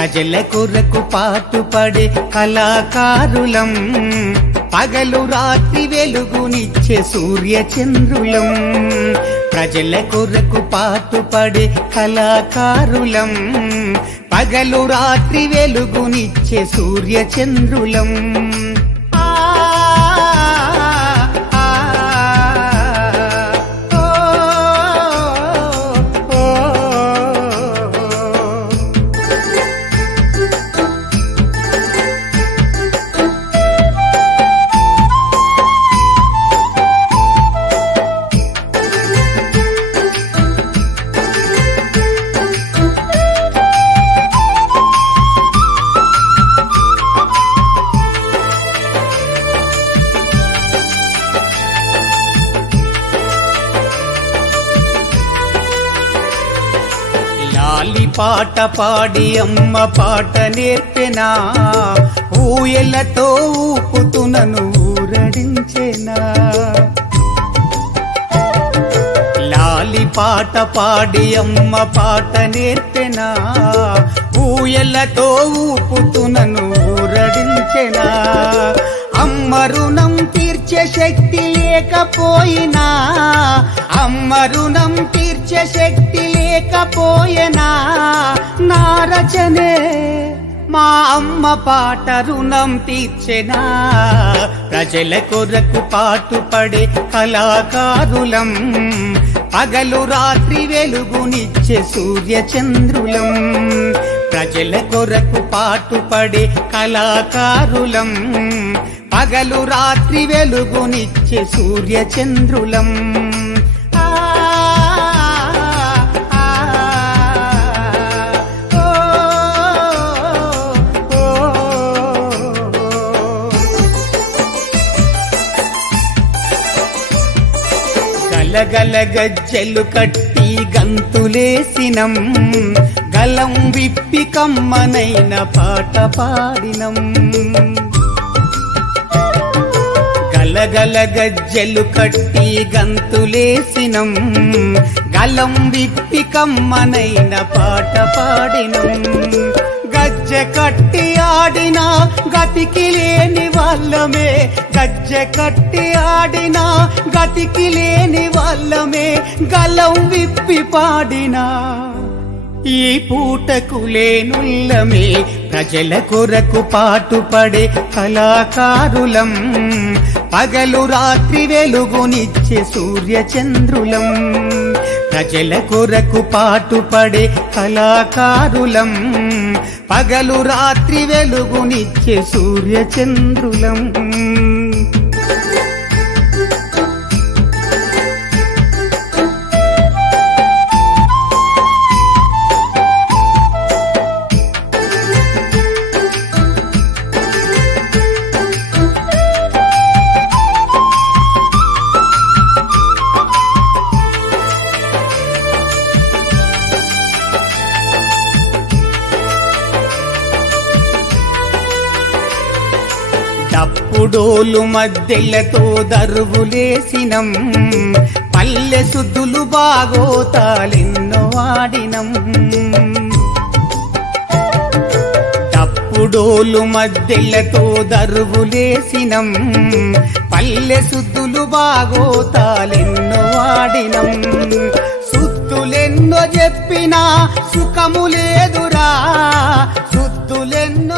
ప్రజల కొరకు పాటుపడే కళాకారులం. పగలు రాత్రి వెలుగునిచ్చే సూర్య చంద్రులం ప్రజల కొరకు పాటుపడే కళాకారులం. పగలు రాత్రి వెలుగునిచ్చే సూర్య పాట పాడి అమ్మ పాట నేర్పెనా? ఊయలతో ఊపుతునను ఊరడించెనా? లాలి పాట పాడి అమ్మ పాట నేర్పెనా? ఊయలతో ఊపుతునను ఊరడించెనా? అమ్మ రుణం తీర్చే శక్తి లేకపోయినా అమ్మ రుణం తీర్చే శక్తి లేకపోయేనా? నా రచనే మా అమ్మ పాట రుణం తీర్చెనా? ప్రజల కొరకు పాటుపడే కళాకారులం పగలు రాత్రి వెలుగునిచ్చే సూర్యచంద్రులం. ప్రజల కొరకు పాటుపడే కళాకారులం పగలు రాత్రి వెలుగునిచ్చే సూర్యచంద్రులం. గలగల గజ్జెలు కట్టి గంతులేసినం. గలం విప్పి కమ్మనైన పాట పాడినం. గలగల గజ్జెలు కట్టి గంతులేసినం. గలం విప్పి కమ్మనైన పాట పాడినం. గజ్జె కట్టి ఆడిన గతికి లేని వాళ్ళమే. గజ్జె కట్టి ఆడిన గతికి లేని వాళ్ళమే. గలం విప్పి పాడినా. ఈ పూటకు లేనుల్లమే. ప్రజల కొరకు పాటుపడే కళాకారులం. పగలు రాత్రి వెలుగునిచ్చే సూర్యచంద్రులం. ప్రజల కొరకు పాటుపడే కళాకారులం. పగలు రాత్రి వెలుగునిచ్చే సూర్యచంద్రులం. తప్పుడోలు మధ్యలతో మద్దెలతో దరువులేసినం. పల్లె సుద్దులు బాగోతాలెన్నో ఆడినం. తప్పుడోలు మధ్యలతో దరువులేసినం. పల్లె సుద్దులు బాగోతాలెన్నో ఆడినం. సుత్తులెన్నో చెప్పినా సుఖము లేదురా సుత్తులెన్నో